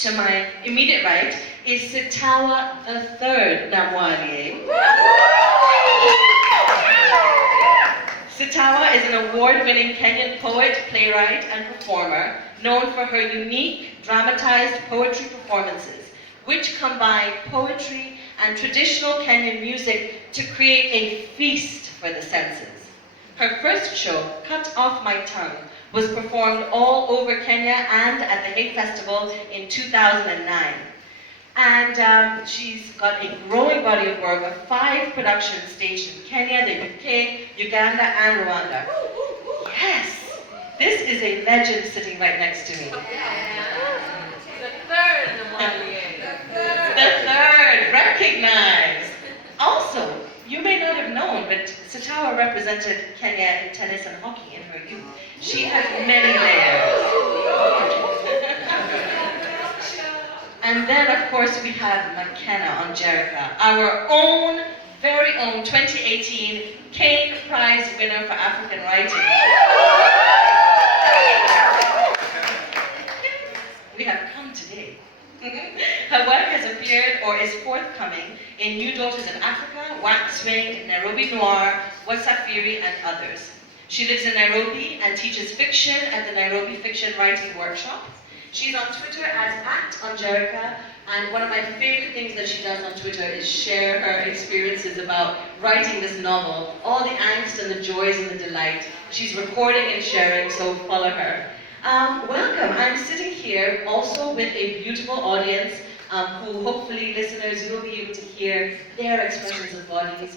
To my immediate right is Sitawa Namwalie. Sitawa is an award-winning Kenyan poet, playwright, and performer known for her unique dramatized poetry performances, which combine poetry and traditional Kenyan music to create a feast for the senses. Her first show, Cut Off My Tongue, was performed all over Kenya and at the Hay Festival in 2009. And she's got a growing body of work of 5 productions staged in Kenya, the UK, Uganda, and Rwanda. Yes, this is a legend sitting right next to me. The third Namwalie. The third, recognized. Also, you may not have known, but Sitawa represented Kenya in tennis and hockey in her youth. She has many layers. And then, of course, we have Makena Onjerika, our own, very own 2018 Kane Prize winner for African writing. We have come today. Her work has appeared or is forthcoming in New Daughters of Africa, Wax Swing, Nairobi Noir, Wasafiri, and others. She lives in Nairobi and teaches fiction at the Nairobi Fiction Writing Workshop. She's on Twitter as @Onjerika, and one of my favorite things that she does on Twitter is share her experiences about writing this novel, all the angst and the joys and the delight. She's recording and sharing, so follow her. Welcome. I'm sitting here also with a beautiful audience who hopefully listeners you'll be able to hear their expressions of bodies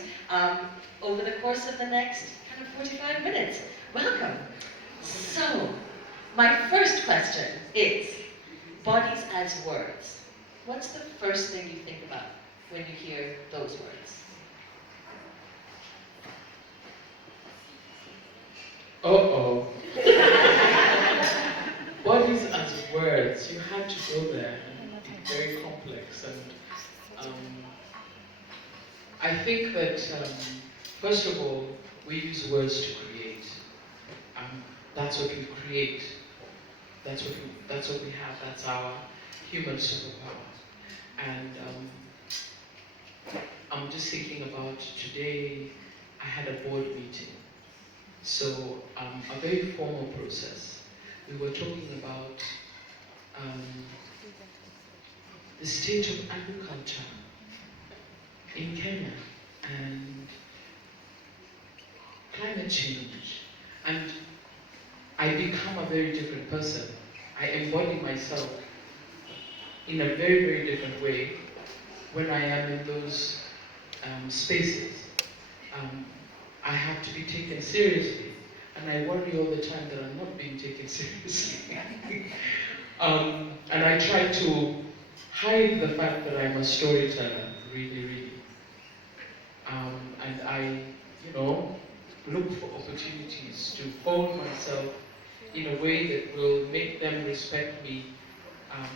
over the course of the next kind of 45 minutes. Welcome. So, my first question is, bodies as words. What's the first thing you think about when you hear those words? Uh-oh. Bodies as words, you had to go there. It's very complex. And I think that, first of all, we use words to create. That's what we create. That's what we have. That's our human superpower. And I'm just thinking about today, I had a board meeting. So a very formal process. We were talking about the state of agriculture in Kenya and climate change. And I become a very different person. I embody myself in a very, very different way when I am in those spaces. I have to be taken seriously, and I worry all the time that I'm not being taken seriously. And I try to hide the fact that I'm a storyteller, really, really. And I, look for opportunities to hold myself in a way that will make them respect me.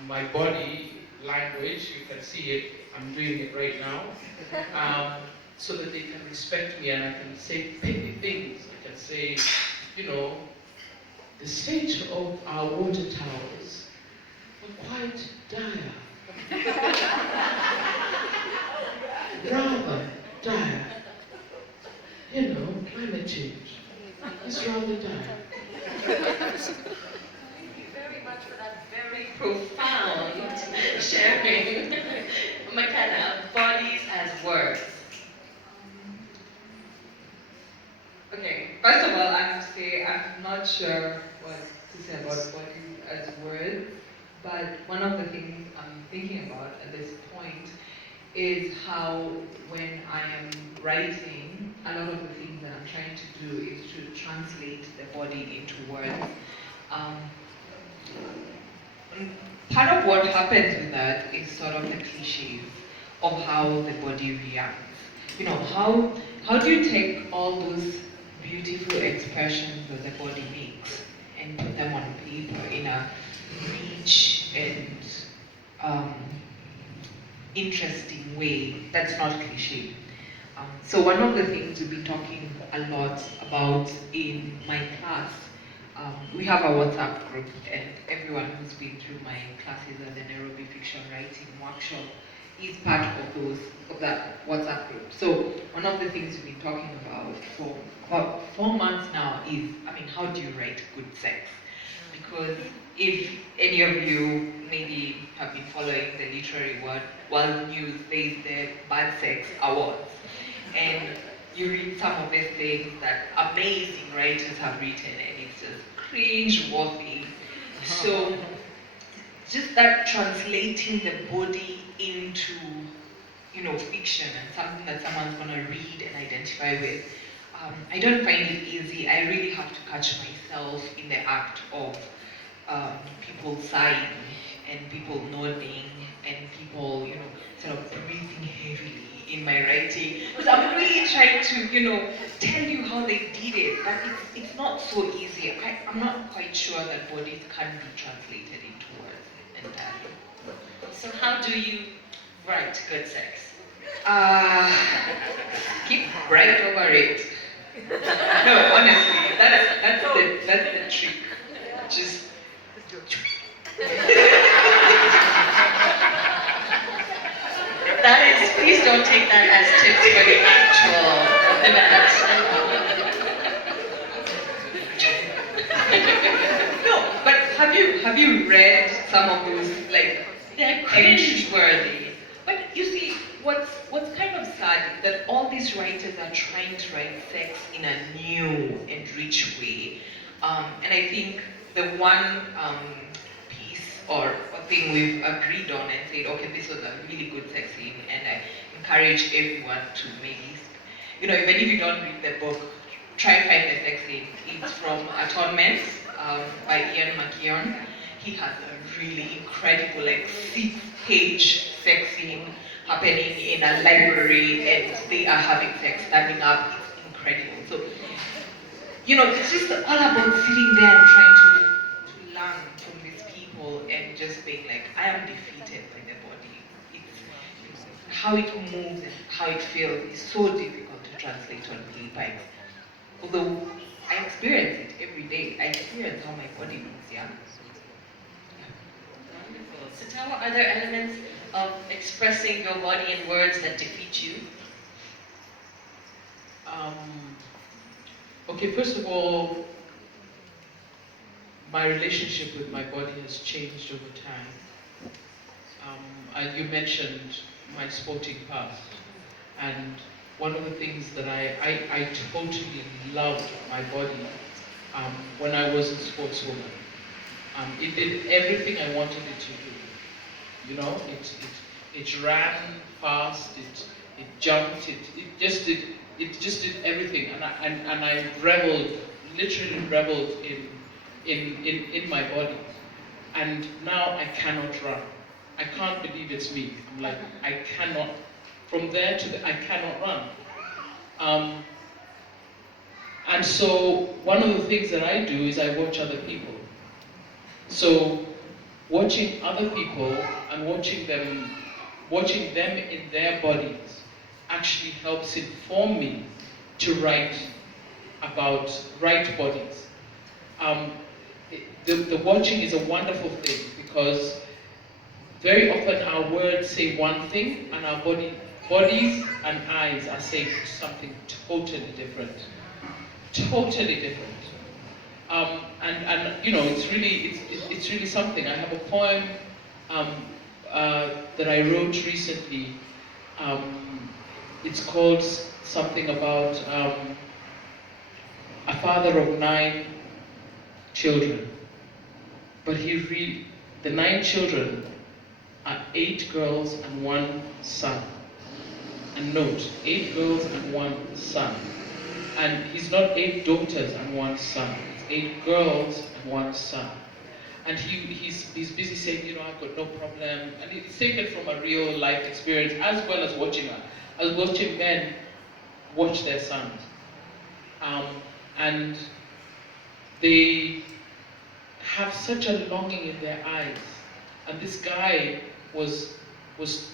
My body language, you can see it, I'm doing it right now, so that they can respect me and I can say petty things. I can say, the state of our water towers are quite dire. Rather dire. Climate change is rather dire. Thank you very much for that very profound sharing. Makena, bodies as words. Okay, first of all, I have to say I'm not sure what to say about bodies as words, but one of the things I'm thinking about at this point is how when I am writing, a lot of the things that I'm trying to do is to translate the body into words. Part of what happens with that is sort of the cliches of how the body reacts. How do you take all those beautiful expressions that the body makes and put them on paper in a rich and interesting way that's not cliche? So one of the things we've been talking a lot about in my class we have a WhatsApp group, and everyone who's been through my classes at the Nairobi Fiction Writing Workshop is part of that WhatsApp group. So one of the things we've been talking about for about 4 months now is, how do you write good sex? Because if any of you maybe have been following the literary world news, there's the Bad Sex Awards. And you read some of these things that amazing writers have written, and it's just cringe-worthy. So just that translating the body into, fiction and something that someone's gonna read and identify with. I don't find it easy. I really have to catch myself in the act of people sighing and people nodding and people, sort of breathing heavily in my writing. Because I'm really trying to, tell you how they did it, but it's not so easy. I'm not quite sure that bodies can be translated into words entirely. So how do you write good sex? Keep right over it. No, honestly, that's the trick. Just That is, please don't take that as tips for the actual event. no, but have you read some of those They're cringe-worthy. But you see, what's kind of sad is that all these writers are trying to write sex in a new and rich way. And I think the one piece or thing we've agreed on and said, okay, this was a really good sex scene, and I encourage everyone to maybe, even if you don't read the book, try and find the sex scene. It's from Atonement by Ian McKeown. He has a really incredible, 6-page sex scene happening in a library, and they are having sex, standing up. It's incredible. So, it's just all about sitting there and trying to learn from these people and just being I am defeated by the body. It's how it moves and how it feels is so difficult to translate on paper. Although I experience it every day. I experience how my body moves, yeah? Sitawa, are there elements of expressing your body in words that defeat you? Okay, first of all, my relationship with my body has changed over time. You mentioned my sporting past, and one of the things that I totally loved my body when I was a sportswoman. It did everything I wanted it to do. It ran fast, it jumped, it just did everything, and I literally reveled in my body. And now I cannot run. I can't believe it's me. I'm I cannot, from there to I cannot run. And so one of the things that I do is I watch other people. So watching other people and watching them in their bodies actually helps inform me to write about right bodies. The watching is a wonderful thing because very often our words say one thing and our bodies and eyes are saying something totally different. Totally different. It's really something. I have a poem that I wrote recently. It's called something about a father of 9 children. But the 9 children are 8 girls and 1 son. And note, 8 girls and 1 son. And he's not 8 daughters and 1 son. It's 8 girls and 1 son. And he's busy saying, I've got no problem. And it's taken from a real life experience as well as watching men watch their sons. And they have such a longing in their eyes. And this guy was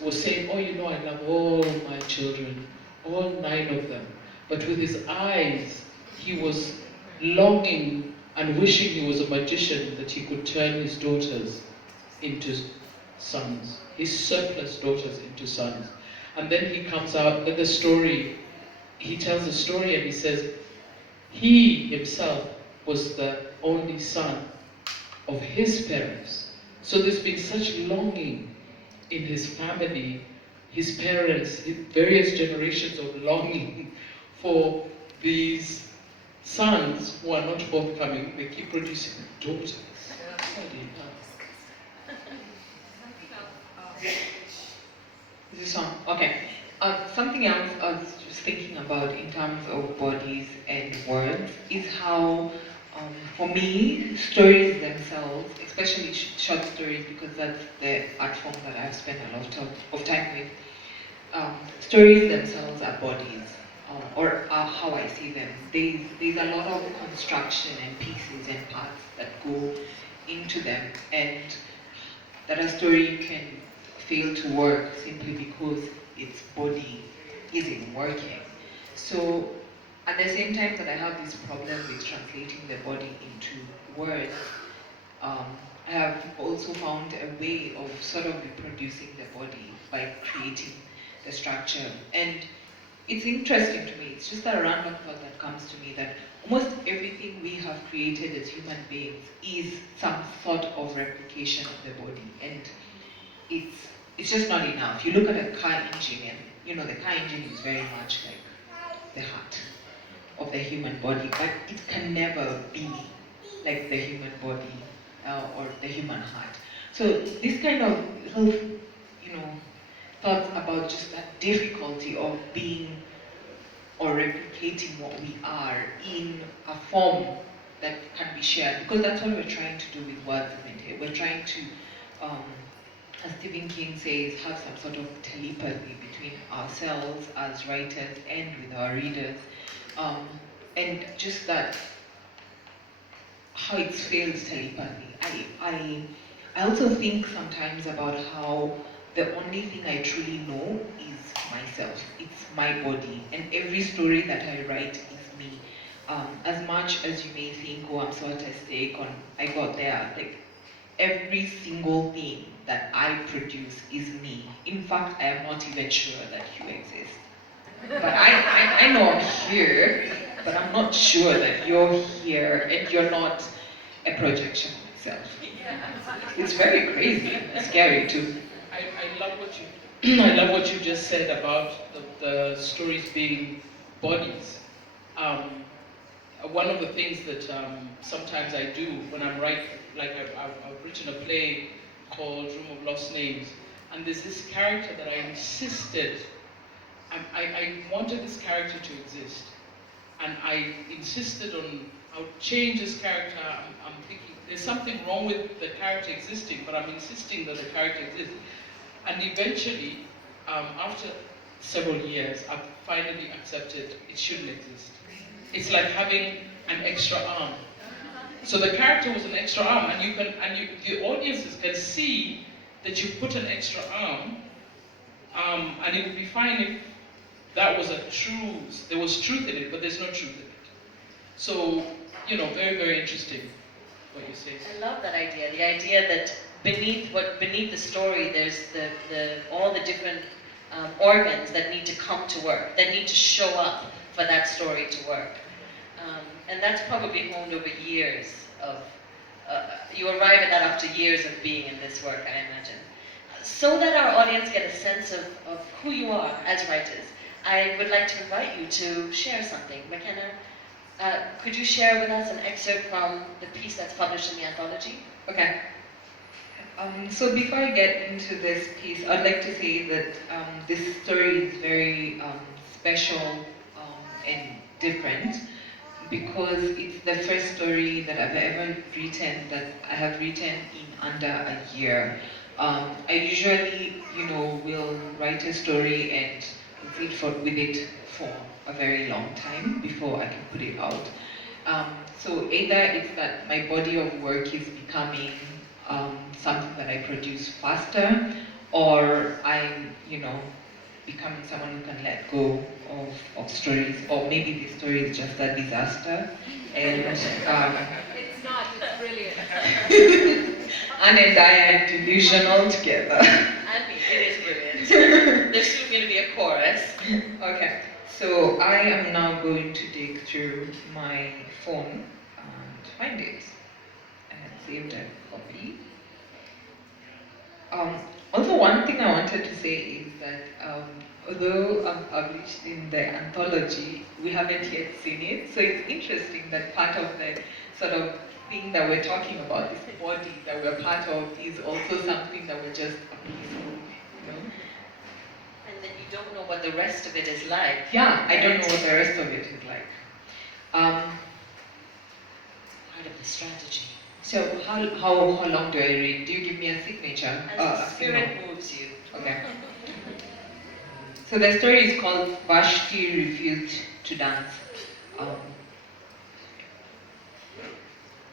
saying, I love all my children, all 9 of them. But with his eyes, he was longing and wishing he was a magician that he could turn his daughters into sons, his surplus daughters into sons. And then he comes out with the story, he tells the story and he says, he himself was the only son of his parents. So there's been such longing in his family, his parents, various generations of longing for these sons who are not forthcoming. They keep producing daughters. Is this on? Okay. Something else I was just thinking about in terms of bodies and words is how, for me, stories themselves, especially short stories, because that's the art form that I've spent a lot of time with, stories themselves are bodies, or are how I see them. There's a lot of construction and pieces and parts that go into them, and that a story can fail to work simply because its body isn't working. So at the same time that I have this problem with translating the body into words, I have also found a way of sort of reproducing the body by creating the structure. And it's interesting to me, it's just a random thought that comes to me, that almost everything we have created as human beings is some sort of replication of the body. And it's just not enough. You look at a car engine, and you know the car engine is very much like the heart of the human body, but it can never be like the human body or the human heart. So this kind of little, thoughts about just that difficulty of being or replicating what we are in a form that can be shared, because that's what we're trying to do with words, isn't it? We're trying to, as Stephen King says, have some sort of telepathy between ourselves as writers and with our readers. And just that, how it fails telepathy. I also think sometimes about how the only thing I truly know is myself. It's my body. And every story that I write is me. As much as you may think, oh, I'm so artistic, or I got there, like, every single thing that I produce is me. In fact, I am not even sure that you exist. But I know I'm here, but I'm not sure that you're here and you're not a projection of myself. It's very crazy and scary too. I love what you I love what you just said about the stories being bodies. One of the things that sometimes I do when I'm writing, like I've written a play called Room of Lost Names, and there's this character that I insisted, I wanted this character to exist, and I insisted on, I'll change this character. I'm thinking there's something wrong with the character existing, but I'm insisting that the character exists. And eventually, after several years, I've finally accepted it shouldn't exist. It's like having an extra arm. So the character was an extra arm, and the audiences can see that you put an extra arm, and it would be fine if that was there was truth in it, but there's no truth in it. So, very, very interesting what you say. I love that idea. The idea that beneath the story, there's all the different organs that need to come to work, that need to show up for that story to work. And that's probably honed over years of, you arrive at that after years of being in this work, I imagine. So that our audience get a sense of who you are as writers, I would like to invite you to share something. Makena, could you share with us an excerpt from the piece that's published in the anthology? Okay. So before I get into this piece, I'd like to say that this story is very special and different, because it's the first story that I've ever written that I have written in under a year. I usually, will write a story and sit with it for a very long time before I can put it out. So either it's that my body of work is becoming something that I produce faster, or I'm, becoming someone who can let go of stories, or maybe the story is just a disaster, and It's not, it's brilliant. Anne and I are delusional together. And me, it is brilliant. There's soon going to be a chorus. Okay, so I am now going to dig through my phone and find it. I had saved a copy. Also, one thing I wanted to say is that although I'm published in the anthology, we haven't yet seen it. So it's interesting that part of the sort of thing that we're talking about, this body that we're part of, is also something that we're just a piece of, you know? And then you don't know what the rest of it is like. Yeah, I don't know what the rest of it is like. Part of the strategy. So how long do I read? Do you give me a signature? As the spirit moves you. Okay. So the story is called Vashti Refused to Dance.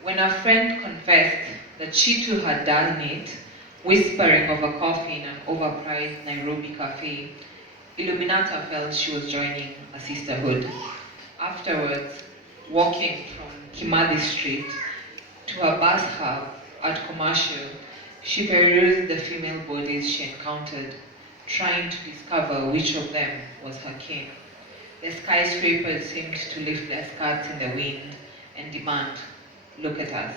When a friend confessed that she too had done it, whispering over coffee in an overpriced Nairobi cafe, Illuminata felt she was joining a sisterhood. Afterwards, walking from Kimathi Street to her bus hub at Commercial, she perused the female bodies she encountered, trying to discover which of them was her king. The skyscrapers seemed to lift their skirts in the wind and demand, "Look at us.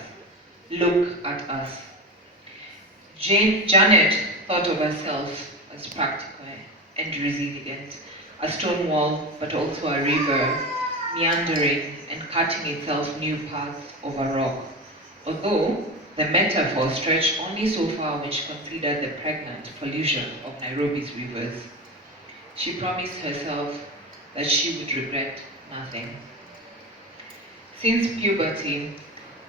Look at us." Janet thought of herself as practical and resilient, a stone wall, but also a river, meandering and cutting itself new paths over rock. Although the metaphor stretched only so far when she considered the pregnant pollution of Nairobi's rivers. She promised herself that she would regret nothing. Since puberty,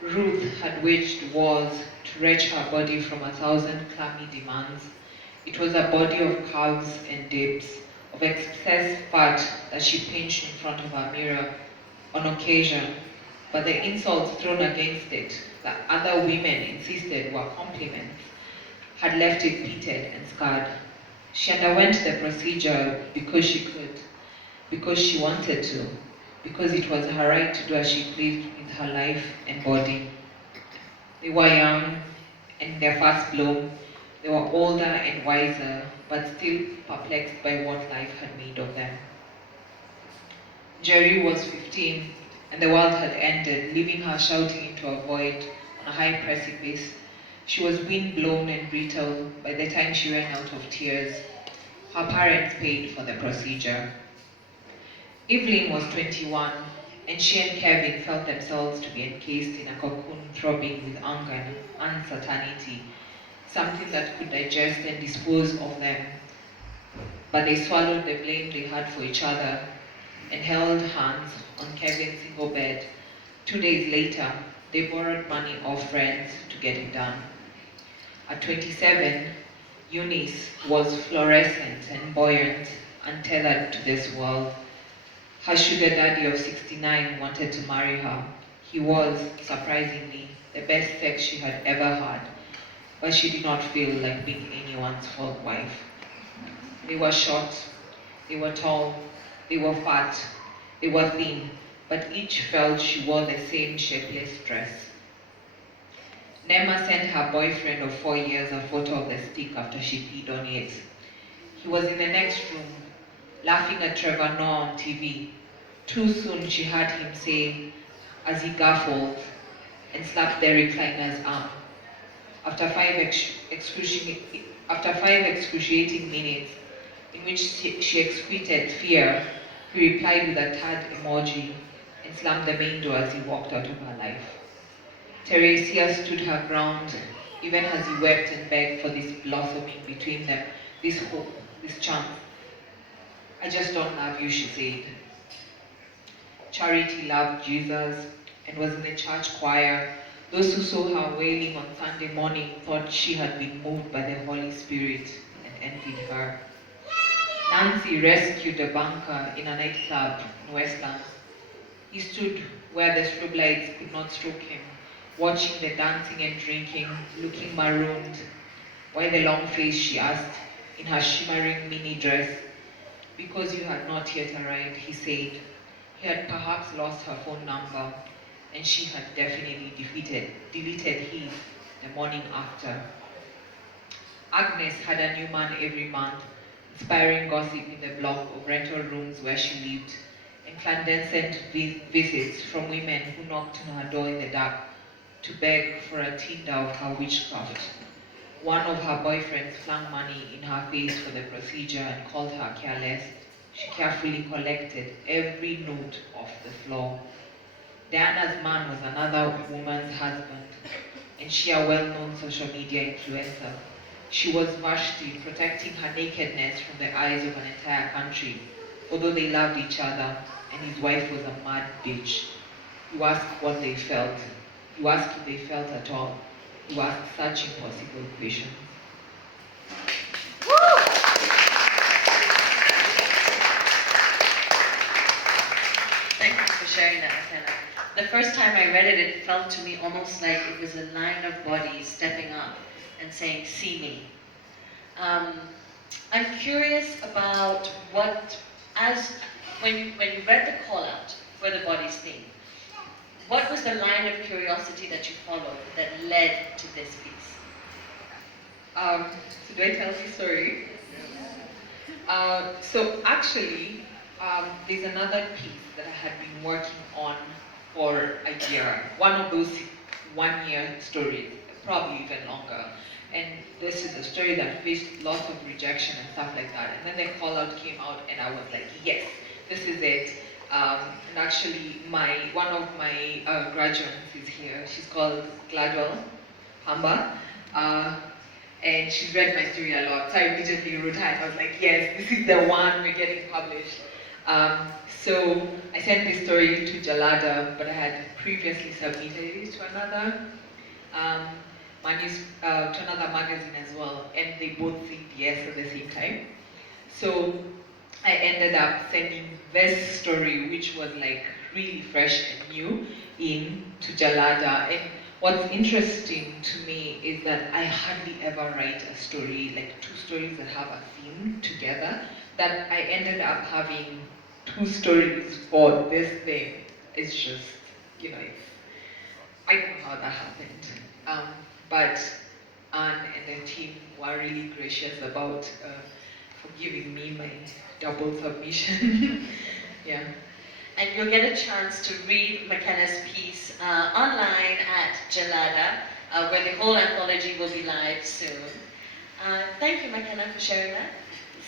Ruth had waged wars to wrench her body from 1,000 clammy demands. It was a body of curves and dips, of excess fat that she pinched in front of her mirror on occasion, but the insults thrown against it that other women insisted were compliments had left it pitted and scarred. She underwent the procedure because she could, because she wanted to, because it was her right to do as she pleased with her life and body. They were young and in their first bloom. They were older and wiser, but still perplexed by what life had made of them. Jerry was 15, and the world had ended, leaving her shouting into a void on a high precipice. She was wind-blown and brittle by the time she ran out of tears. Her parents paid for the procedure. Evelyn was 21, and she and Kevin felt themselves to be encased in a cocoon throbbing with anger and uncertainty, something that could digest and dispose of them. But they swallowed the blame they had for each other and held hands on Kevin's single bed. 2 days later, they borrowed money off friends to get it done. At 27, Eunice was fluorescent and buoyant, untethered to this world. Her sugar daddy of 69 wanted to marry her. He was, surprisingly, the best sex she had ever had, but she did not feel like being anyone's fourth wife. They were short, they were tall, they were fat, they were thin, but each felt she wore the same shapeless dress. Nema sent her boyfriend of 4 years a photo of the stick after she peed on it. He was in the next room, laughing at Trevor Noah on TV. Too soon she heard him say, as he guffawed and slapped the recliner's arm. After five excruciating minutes, in which she excreted fear, he replied with a tad emoji and slammed the main door as he walked out of her life. Teresia stood her ground, even as he wept and begged for this blossoming between them, this hope, this chance. "I just don't love you," she said. Charity loved Jesus and was in the church choir. Those who saw her wailing on Sunday morning thought she had been moved by the Holy Spirit and envied her. Nancy rescued a banker in a nightclub in Westlands. He stood where the strobe lights could not stroke him, watching the dancing and drinking, looking marooned. "Why the long face?" she asked, in her shimmering mini dress. "Because you had not yet arrived," he said. He had perhaps lost her phone number, and she had definitely deleted his the morning after. Agnes had a new man every month, inspiring gossip in the block of rental rooms where she lived, and clandestine visits from women who knocked on her door in the dark to beg for a tinder of her witchcraft. One of her boyfriends flung money in her face for the procedure and called her careless. She carefully collected every note off the floor. Diana's man was another woman's husband, and she a well-known social media influencer. She was Vashti, protecting her nakedness from the eyes of an entire country, although they loved each other, and his wife was a mad bitch. You ask what they felt. You ask if they felt at all. You ask such impossible questions. Thank you for sharing that, Makena. The first time I read it, it felt to me almost like it was a line of bodies stepping up and saying, "See me." I'm curious about when you read the call out for the bodies theme, what was the line of curiosity that you followed that led to this piece? So do I tell the story? So actually, there's another piece that I had been working on for a year. One of those 1 year stories, probably even longer. And this is a story that faced lots of rejection and stuff like that. And then the call out came out and I was like, yes, this is it. And actually one of my graduates is here. She's called Gladwell Hamba. And she's read my story a lot. So I immediately wrote her and I was like, yes, this is the one we're getting published. So I sent this story to Jalada, but I had previously submitted it to another to another magazine as well, and they both said yes at the same time. So I ended up sending this story, which was like really fresh and new, in to Jalada. And what's interesting to me is that I hardly ever write a story, like two stories that have a theme together, that I ended up having 2 stories for this thing. It's just, I don't know how that happened. But Anne and the team were really gracious about forgiving me my double submission. Yeah. And you'll get a chance to read Makena's piece online at Jalada, where the whole anthology will be live soon. Thank you, Makena, for sharing that.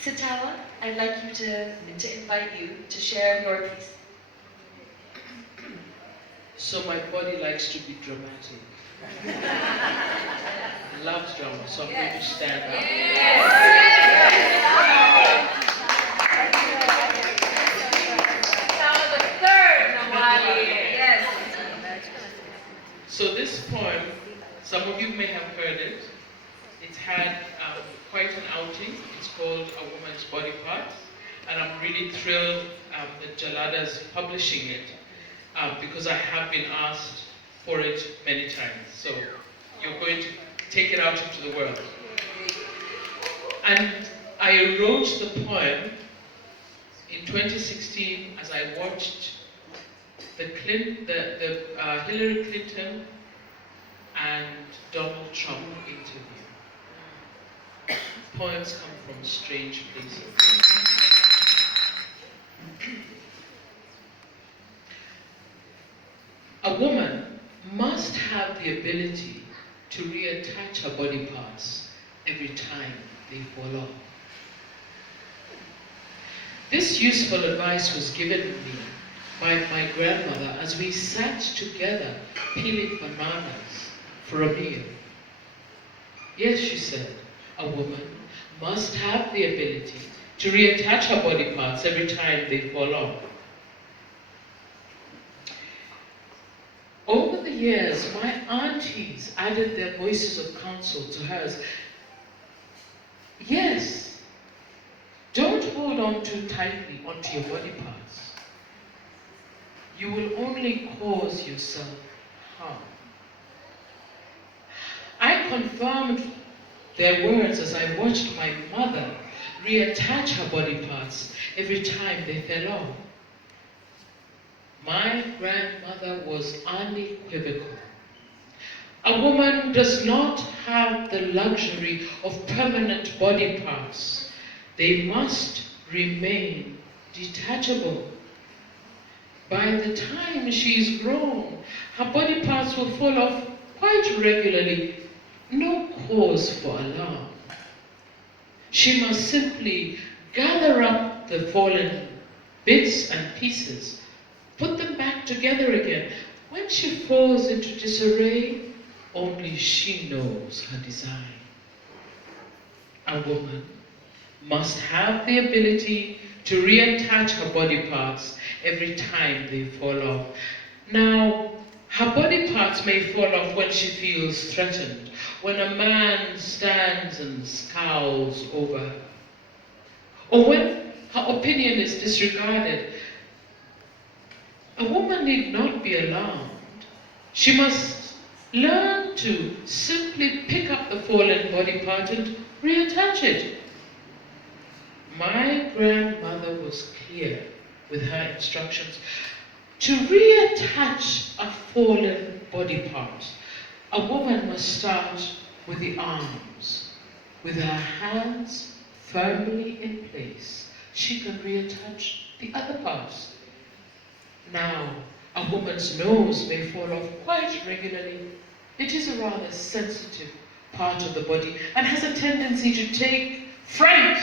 Sitawa, I'd like you to invite you to share your piece. So my body likes to be dramatic. Loves drama, so I'm going to stand up. Now the third Namwalie. Yes. So this poem, some of you may have heard it. It's had quite an outing. It's called A Woman's Body Parts, and I'm really thrilled that Jalada's publishing it because I have been asked for it many times. So you're going to take it out into the world. And I wrote the poem in 2016 as I watched the Hillary Clinton and Donald Trump interview. Poems come from strange places. A woman must have the ability to reattach her body parts every time they fall off. This useful advice was given me by my grandmother as we sat together peeling bananas for a meal. Yes, she said, a woman must have the ability to reattach her body parts every time they fall off. Over the years, my aunties added their voices of counsel to hers. Yes, don't hold on too tightly onto your body parts. You will only cause yourself harm. I confirmed their words as I watched my mother reattach her body parts every time they fell off. My grandmother was unequivocal. A woman does not have the luxury of permanent body parts. They must remain detachable. By the time she is grown, her body parts will fall off quite regularly. No cause for alarm. She must simply gather up the fallen bits and pieces, put them back together again. When she falls into disarray, only she knows her design. A woman must have the ability to reattach her body parts every time they fall off. Now, her body parts may fall off when she feels threatened, when a man stands and scowls over her, or when her opinion is disregarded. A woman need not be alarmed. She must learn to simply pick up the fallen body part and reattach it. My grandmother was clear with her instructions. To reattach a fallen body part, a woman must start with the arms. With her hands firmly in place, she can reattach the other parts. Now, a woman's nose may fall off quite regularly. It is a rather sensitive part of the body and has a tendency to take fright,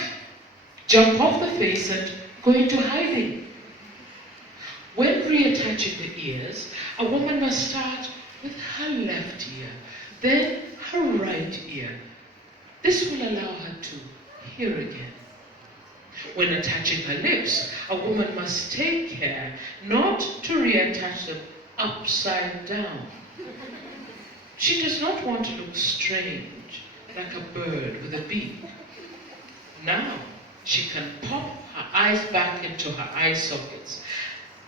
jump off the face and go into hiding. When reattaching the ears, a woman must start with her left ear, then her right ear. This will allow her to hear again. When attaching her lips, a woman must take care not to reattach them upside down. She does not want to look strange, like a bird with a beak. Now, she can pop her eyes back into her eye sockets.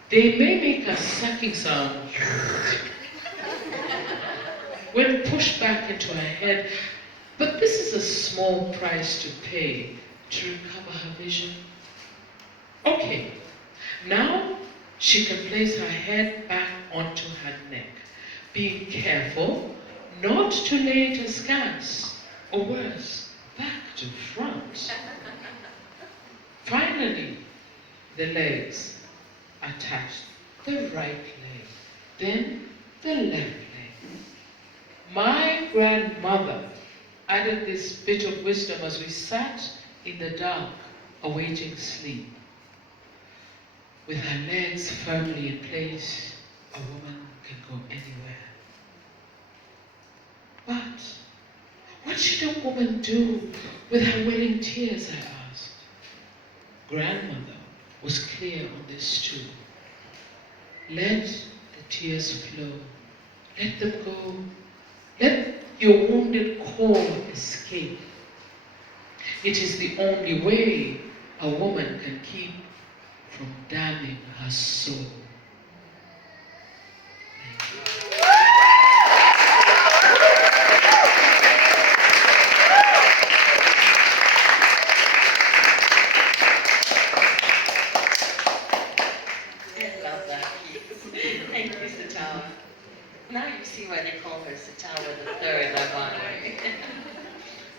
They may make a sucking sound when pushed back into her head, but this is a small price to pay to recover her vision. Okay, now she can place her head back onto her neck, being careful not to lay it askance, or worse, back to front. Finally, the legs. Attach the right leg, then the left leg. My grandmother added this bit of wisdom as we sat in the dark, awaiting sleep. With her legs firmly in place, a woman can go anywhere. But what should a woman do with her welling tears, I asked. Grandmother was clear on this too. Let the tears flow. Let them go. Let your wounded core escape. It is the only way a woman can keep from damning her soul. Now you see why they call her Sitawa the Namwalie.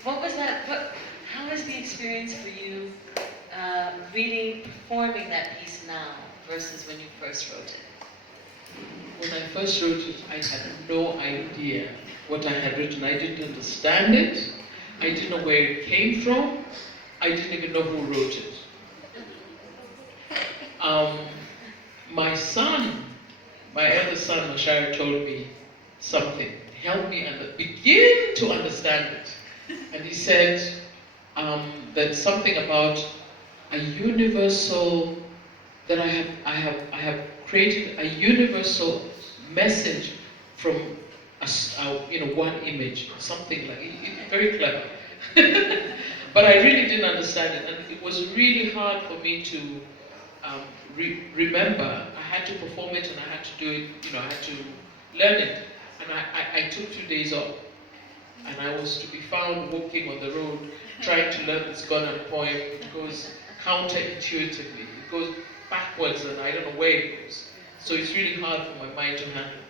What was that? How is the experience for you reading, performing that piece now versus when you first wrote it? When I first wrote it, I had no idea what I had written. I didn't understand it. I didn't know where it came from. I didn't even know who wrote it. My son, my eldest son, Mashara, told me something. He helped me begin to understand it. And he said that something about a universal, that I have created a universal message from one image, something like it, very clever. But I really didn't understand it, and it was really hard for me to remember. I had to perform it, and I had to do it. I had to learn it, and I took 2 days off, and I was to be found walking on the road trying to learn this Ghana poem. It goes counterintuitively. It goes backwards, and I don't know where it goes. So it's really hard for my mind to handle.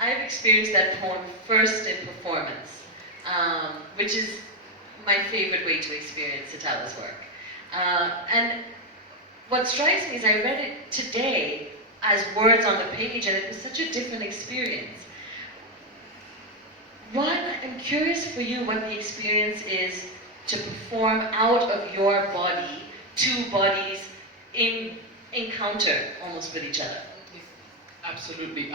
I've experienced that poem first in performance, which is my favorite way to experience Sitawa's work. And what strikes me is I read it today as words on the page, and it was such a different experience. One, I'm curious for you what the experience is to perform out of your body, two bodies in encounter almost with each other. Absolutely.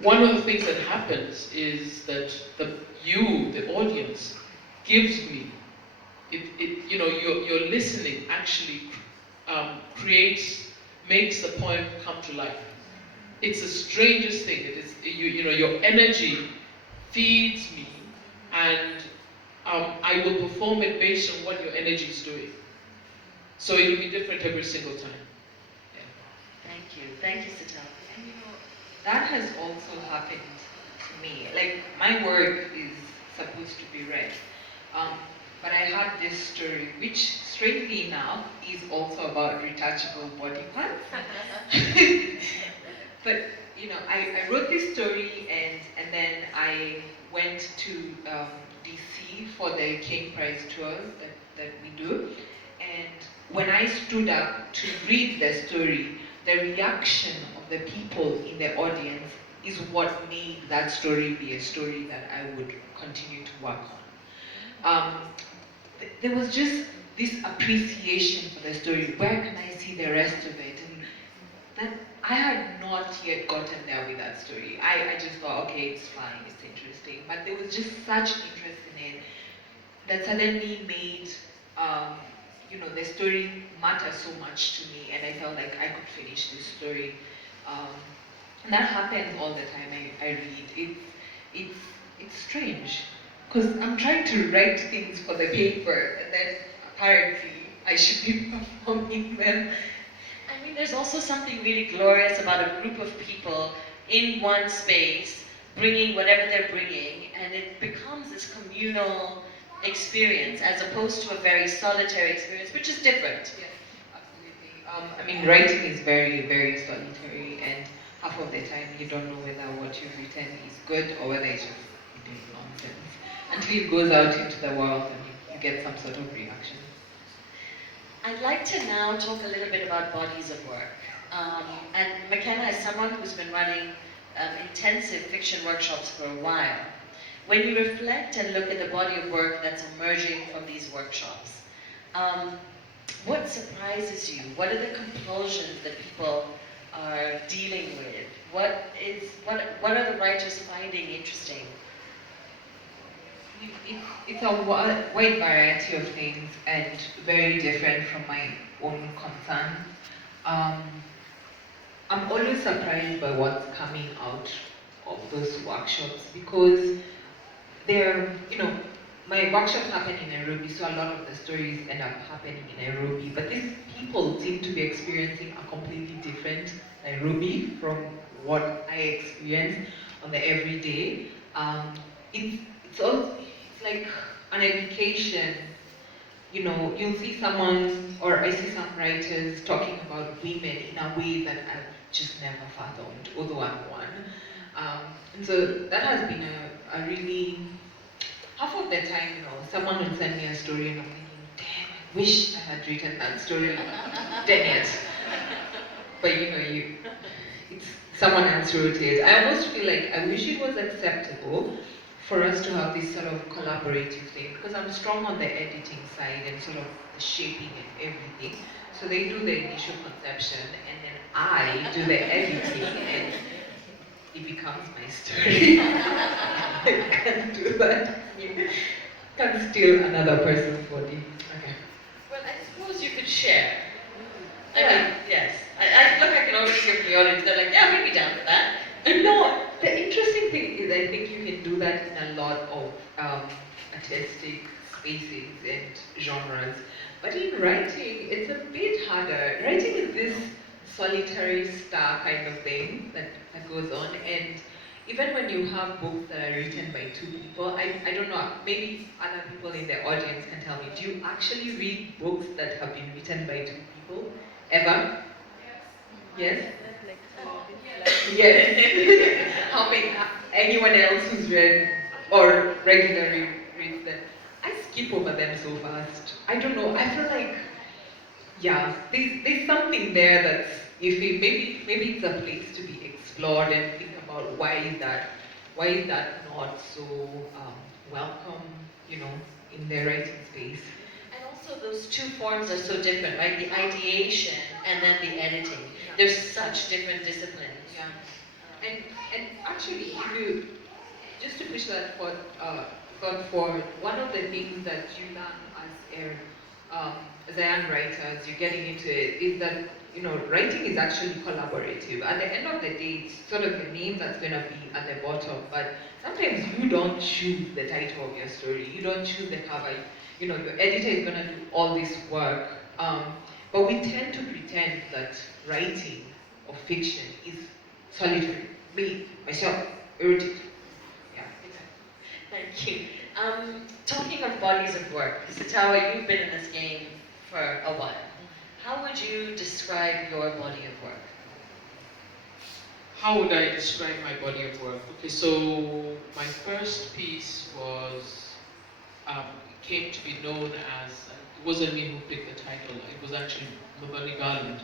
One of the things that happens is that the audience, gives me, your listening actually makes the poem come to life. It's the strangest thing. It is, your energy feeds me, and I will perform it based on what your energy is doing. So it will be different every single time. Thank you, Sitawa. And that has also happened to me. Like, my work is supposed to be read. But I had this story, which strangely enough is also about retouchable body parts. But I wrote this story, and then I went to DC for the King Prize tours that we do. And when I stood up to read the story, the reaction of the people in the audience is what made that story be a story that I would continue to work on. There was just this appreciation for the story. Where can I see the rest of it? And that I had not yet gotten there with that story. I just thought, okay, it's fine, it's interesting. But there was just such interest in it that suddenly made the story matter so much to me, and I felt like I could finish this story. And that happens all the time I read. It's strange, because I'm trying to write things for the paper, and then apparently I should be performing them. I mean, there's also something really glorious about a group of people in one space, bringing whatever they're bringing, and it becomes this communal experience as opposed to a very solitary experience, which is different. Yes, absolutely. Writing is very, very solitary, and half of the time you don't know whether what you've written is good or whether it's just complete nonsense until it goes out into the world and you get some sort of reaction. I'd like to now talk a little bit about bodies of work. And Makena, as someone who's been running intensive fiction workshops for a while, when you reflect and look at the body of work that's emerging from these workshops, what surprises you? What are the compulsions that people are dealing with? What are the writers finding interesting? It's a wide variety of things and very different from my own concern. I'm always surprised by what's coming out of those workshops, because my workshops happen in Nairobi, so a lot of the stories end up happening in Nairobi, but these people seem to be experiencing a completely different Nairobi from what I experience on the everyday. It's like an education. You'll see someone, or I see some writers talking about women in a way that I've just never fathomed, although I'm one. And so that has been a really, half of the time, someone will send me a story and I'm thinking, damn, I wish I had written that story 10 years. But it's someone else wrote it. I almost feel like I wish it was acceptable for us to have this sort of collaborative thing, because I'm strong on the editing side and sort of the shaping and everything. So they do the initial conception and then I do the editing and it becomes my story. I can't do that. Can't steal another person's body. Okay. Well, I suppose you could share. I mean, yes. I can always hear from the audience, they're like, yeah, we'd be down for that. The interesting thing is I think you can do that in a lot of artistic spaces and genres. But in writing, it's a bit harder. Writing is this solitary star kind of thing that goes on, and even when you have books that are written by two people, I don't know, maybe other people in the audience can tell me, do you actually read books that have been written by two people? Ever? Yes? Yes. How many, anyone else who's read or regularly reads them? I skip over them so fast. I don't know. I feel like, yeah, there's something there that's iffy. Maybe it's a place to be explored and think about why is that not so welcome, you know, in their writing space. And also those two forms are so different, right? The ideation and then the editing. There's such different disciplines. Yeah. And actually, if you just to push that thought forward, one of the things that you learn as a young writer, as you're getting into it, is that writing is actually collaborative. At the end of the day, it's sort of the name that's going to be at the bottom, but sometimes you don't choose the title of your story, you don't choose the cover. Your editor is going to do all this work. But we tend to pretend that writing of fiction is solitary. Me, myself, erotic. Yeah, exactly. Thank you. Talking of bodies of work, Sitawa, you've been in this game for a while. How would you describe your body of work? How would I describe my body of work? Okay, so my first piece came to be known as, it wasn't me who picked the title, it was actually Mabani Garland.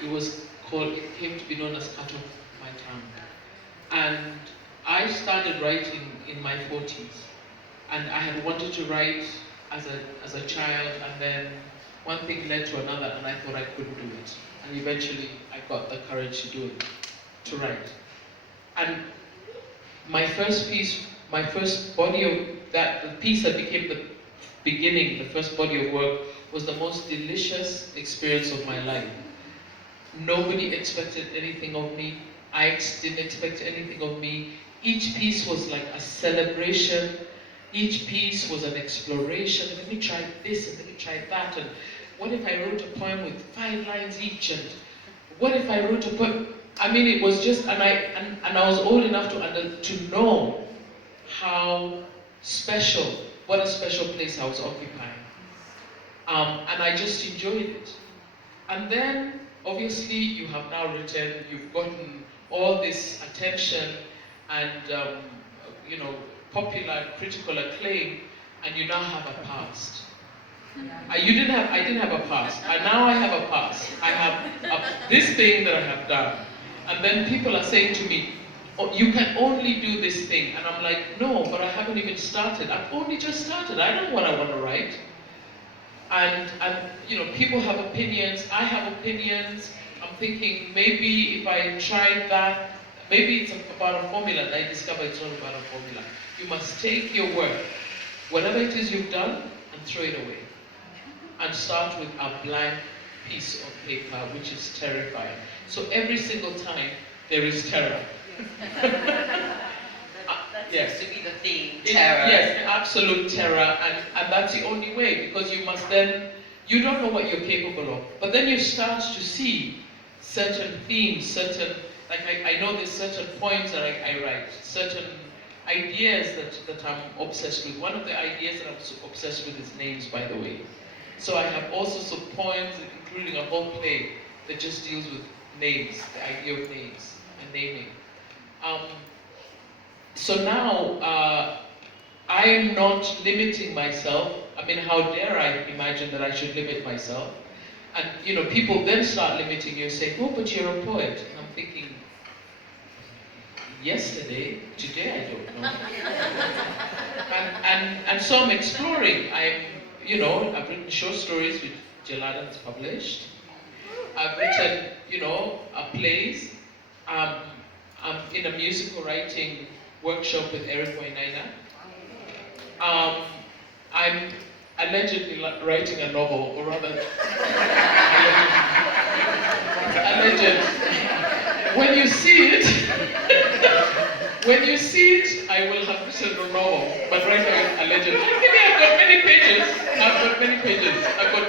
It came to be known as Cut Off My Tongue. And I started writing in my 40s. And I had wanted to write as a child, and then one thing led to another, and I thought I couldn't do it. And eventually I got the courage to do it, to write. And my first piece, the piece that became the beginning, the first body of work, was the most delicious experience of my life. Nobody expected anything of me. I didn't expect anything of me. Each piece was like a celebration. Each piece was an exploration. Let me try this and let me try that. And what if I wrote a poem with 5 lines each? And what if I wrote a poem? I mean, it was just, and I was old enough to know how special, what a special place I was occupying. And I just enjoyed it. And then, obviously, you have now written, you've gotten all this attention and, popular critical acclaim, and you now have a past. I didn't have a past. Now I have a past. I have this thing that I have done. And then people are saying to me, oh, you can only do this thing. And I'm like, no, but I haven't even started. I've only just started. I know what I want to write. And people have opinions. I have opinions. I'm thinking, maybe if I tried that, maybe it's about a formula. And I discover it's not about a formula. You must take your work, whatever it is you've done, and throw it away. And start with a blank piece of paper, which is terrifying. So every single time, there is terror. That yes. seems to be the theme, terror. Yes, absolute terror, and that's the only way, because you don't know what you're capable of. But then you start to see certain themes, like I know there's certain poems that I write, certain ideas that I'm obsessed with. One of the ideas that I'm obsessed with is names, by the way. So I have all sorts of poems, including a whole play that just deals with names, the idea of names and naming. So now I am not limiting myself. I mean, how dare I imagine that I should limit myself? And people then start limiting you, saying, "Oh, but you're a poet." And I'm thinking, yesterday, today I don't know. and so I'm exploring. I've written short stories which Jalada has published. I've written, plays. I'm in a musical writing workshop with Eric Wainaina. I'm allegedly writing a novel, or rather, alleged. When you see it, I will have written a novel. But right now, it's alleged. Maybe I've got many pages. I've got